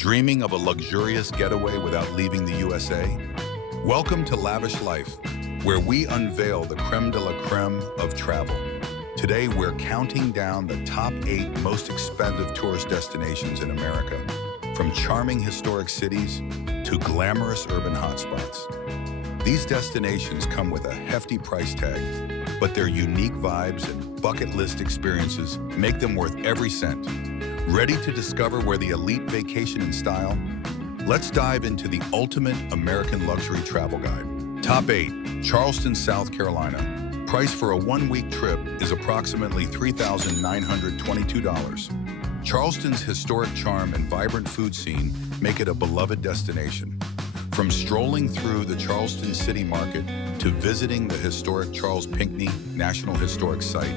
Dreaming of a luxurious getaway without leaving the USA? Welcome to Lavish Life, where we unveil the creme de la creme of travel. Today, we're counting down the top 8 most expensive tourist destinations in America, from charming historic cities to glamorous urban hotspots. These destinations come with a hefty price tag, but their unique vibes and bucket list experiences make them worth every cent. Ready to discover where the elite vacation in style? Let's dive into the ultimate American luxury travel guide. Top 8. Charleston, South Carolina. Price for a one-week trip is approximately $3,922. Charleston's historic charm and vibrant food scene make it a beloved destination. From strolling through the Charleston City Market to visiting the historic Charles Pinckney National Historic Site,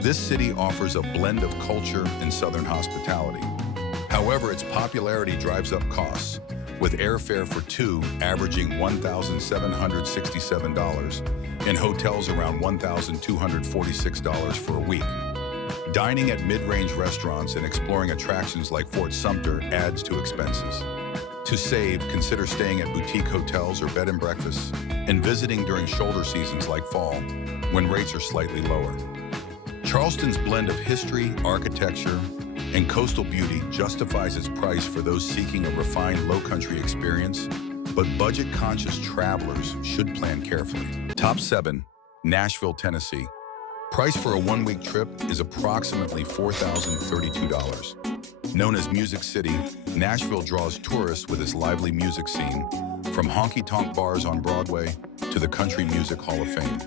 this city offers a blend of culture and Southern hospitality. However, its popularity drives up costs, with airfare for two averaging $1,767 and hotels around $1,246 for a week. Dining at mid-range restaurants and exploring attractions like Fort Sumter adds to expenses. To save, consider staying at boutique hotels or bed and breakfasts and visiting during shoulder seasons like fall, when rates are slightly lower. Charleston's blend of history, architecture, and coastal beauty justifies its price for those seeking a refined low-country experience, but budget-conscious travelers should plan carefully. Top 7. Nashville, Tennessee. Price for a one-week trip is approximately $4,032. Known as Music City, Nashville draws tourists with its lively music scene, from honky-tonk bars on Broadway to the Country Music Hall of Fame.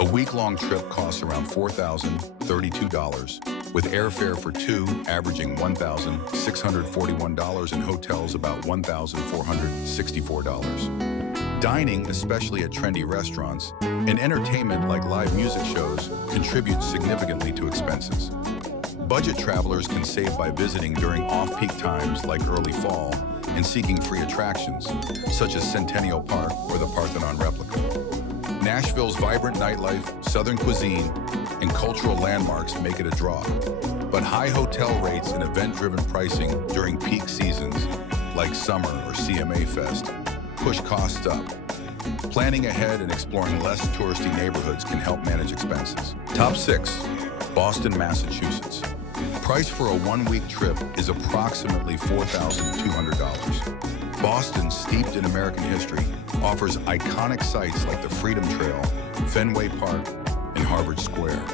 A week-long trip costs around $4,032, with airfare for two averaging $1,641 and hotels about $1,464. Dining, especially at trendy restaurants, and entertainment like live music shows contributes significantly to expenses. Budget travelers can save by visiting during off-peak times like early fall and seeking free attractions, such as Centennial Park or the Parthenon replica. Nashville's vibrant nightlife, Southern cuisine, and cultural landmarks make it a draw. But high hotel rates and event-driven pricing during peak seasons, like summer or CMA Fest, push costs up. Planning ahead and exploring less touristy neighborhoods can help manage expenses. Top 6. Boston, Massachusetts. Price for a one-week trip is approximately $4,200. Boston, steeped in American history, offers iconic sites like the Freedom Trail, Fenway Park, and Harvard Square.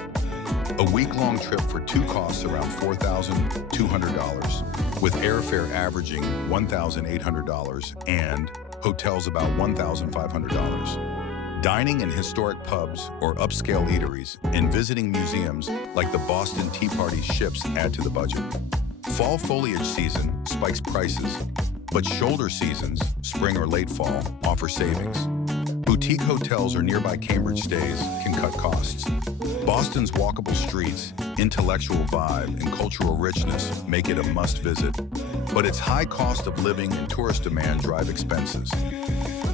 A week-long trip for two costs around $4,200, with airfare averaging $1,800 and hotels about $1,500. Dining in historic pubs or upscale eateries and visiting museums like the Boston Tea Party ships add to the budget. Fall foliage season spikes prices, but shoulder seasons, spring or late fall, offer savings. Boutique hotels or nearby Cambridge stays can cut costs. Boston's walkable streets, intellectual vibe, and cultural richness make it a must-visit, but its high cost of living and tourist demand drive expenses.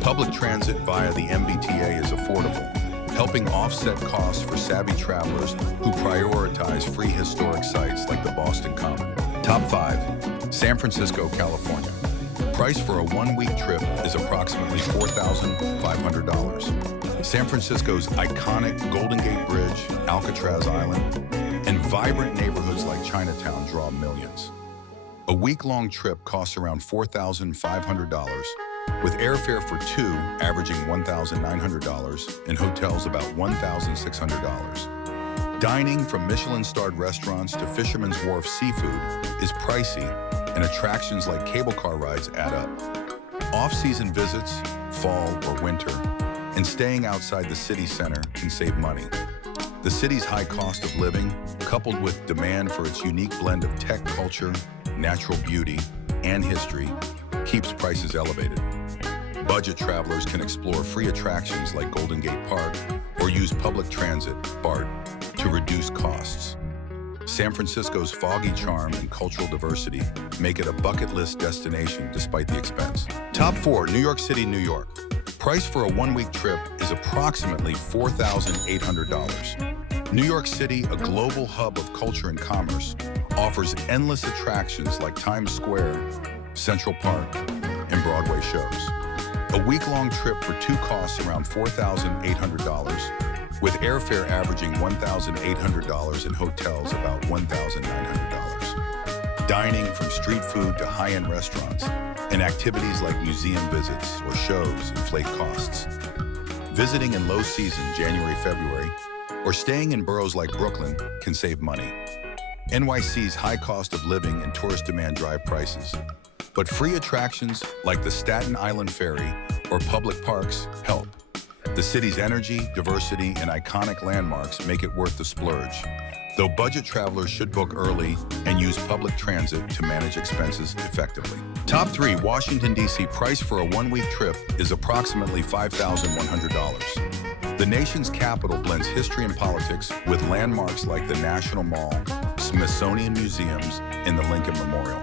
Public transit via the MBTA is affordable, helping offset costs for savvy travelers who prioritize free historic sites like the Boston Common. Top 5. San Francisco, California. Price for a one-week trip is approximately $4,500. San Francisco's iconic Golden Gate Bridge, Alcatraz Island, and vibrant neighborhoods like Chinatown draw millions. A week-long trip costs around $4,500, with airfare for two averaging $1,900 and hotels about $1,600. Dining from Michelin-starred restaurants to Fisherman's Wharf seafood is pricey, and attractions like cable car rides add up. Off-season visits, fall or winter, and staying outside the city center can save money. The city's high cost of living, coupled with demand for its unique blend of tech culture, natural beauty, and history, keeps prices elevated. Budget travelers can explore free attractions like Golden Gate Park or use public transit, BART, to reduce costs. San Francisco's foggy charm and cultural diversity make it a bucket list destination despite the expense. Top 4. New York City, New York. Price for a one-week trip is approximately $4,800. New York City, a global hub of culture and commerce, offers endless attractions like Times Square, Central Park, and Broadway shows. A week-long trip for two costs around $4,800, with airfare averaging $1,800 and hotels about $1,900. Dining from street food to high-end restaurants, and activities like museum visits or shows inflate costs. Visiting in low season, January, February, or staying in boroughs like Brooklyn can save money. NYC's high cost of living and tourist demand drive prices. But free attractions like the Staten Island Ferry or public parks help. The city's energy, diversity, and iconic landmarks make it worth the splurge, though budget travelers should book early and use public transit to manage expenses effectively. Top 3, Washington, D.C. Price for a one-week trip is approximately $5,100. The nation's capital blends history and politics with landmarks like the National Mall, Smithsonian Museums, and the Lincoln Memorial.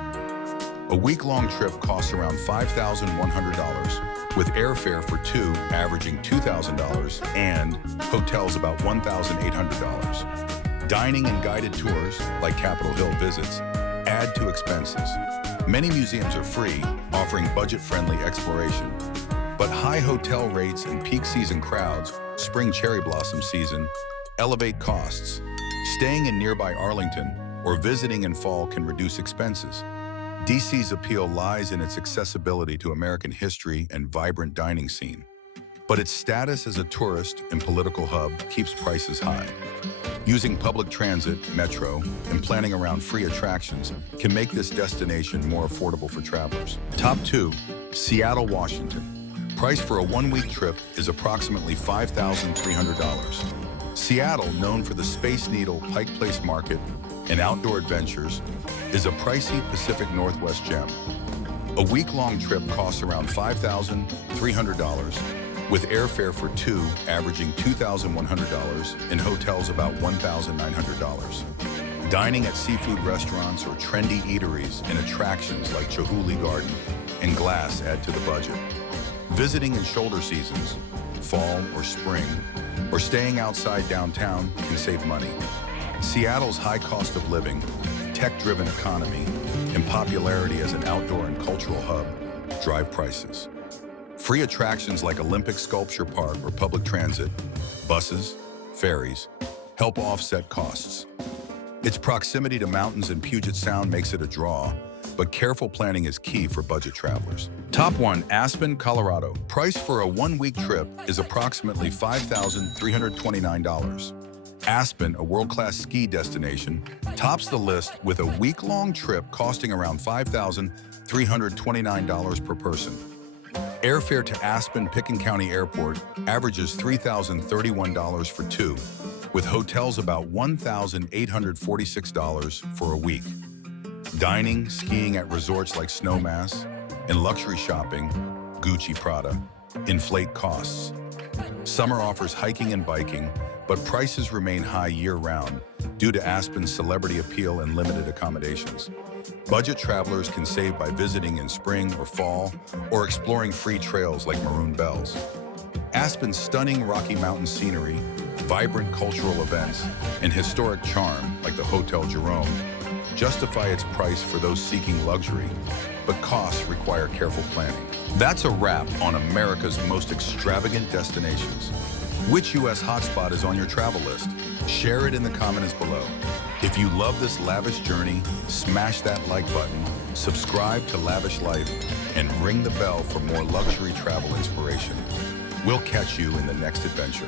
A week-long trip costs around $5,100, with airfare for two averaging $2,000 and hotels about $1,800. Dining and guided tours, like Capitol Hill visits, add to expenses. Many museums are free, offering budget-friendly exploration. But high hotel rates and peak season crowds, spring cherry blossom season, elevate costs. Staying in nearby Arlington or visiting in fall can reduce expenses. DC's appeal lies in its accessibility to American history and vibrant dining scene. But its status as a tourist and political hub keeps prices high. Using public transit, metro, and planning around free attractions can make this destination more affordable for travelers. Top 2, Seattle, Washington. Price for a one-week trip is approximately $5,300. Seattle, known for the Space Needle Pike Place Market and outdoor adventures, is a pricey Pacific Northwest gem. A week-long trip costs around $5,300, with airfare for two averaging $2,100 and hotels about $1,900. Dining at seafood restaurants or trendy eateries and attractions like Chihuly Garden and Glass add to the budget. Visiting in shoulder seasons, fall or spring, or staying outside downtown can save money. Seattle's high cost of living, tech-driven economy, and popularity as an outdoor and cultural hub drive prices. Free attractions like Olympic Sculpture Park or public transit, buses, ferries, help offset costs. Its proximity to mountains and Puget Sound makes it a draw, but careful planning is key for budget travelers. Top 1, Aspen, Colorado. Price for a one-week trip is approximately $5,329. Aspen, a world-class ski destination, tops the list with a week-long trip costing around $5,329 per person. Airfare to Aspen Picken County Airport averages $3,031 for two, with hotels about $1,846 for a week. Dining, skiing at resorts like Snowmass, and luxury shopping, Gucci, Prada, inflate costs. Summer offers hiking and biking, but prices remain high year-round due to Aspen's celebrity appeal and limited accommodations. Budget travelers can save by visiting in spring or fall or exploring free trails like Maroon Bells. Aspen's stunning Rocky Mountain scenery, vibrant cultural events, and historic charm like the Hotel Jerome justify its price for those seeking luxury, but costs require careful planning. That's a wrap on America's most extravagant destinations. Which U.S. hotspot is on your travel list? Share it in the comments below. If you love this lavish journey, smash that like button, subscribe to Lavish Life, and ring the bell for more luxury travel inspiration. We'll catch you in the next adventure.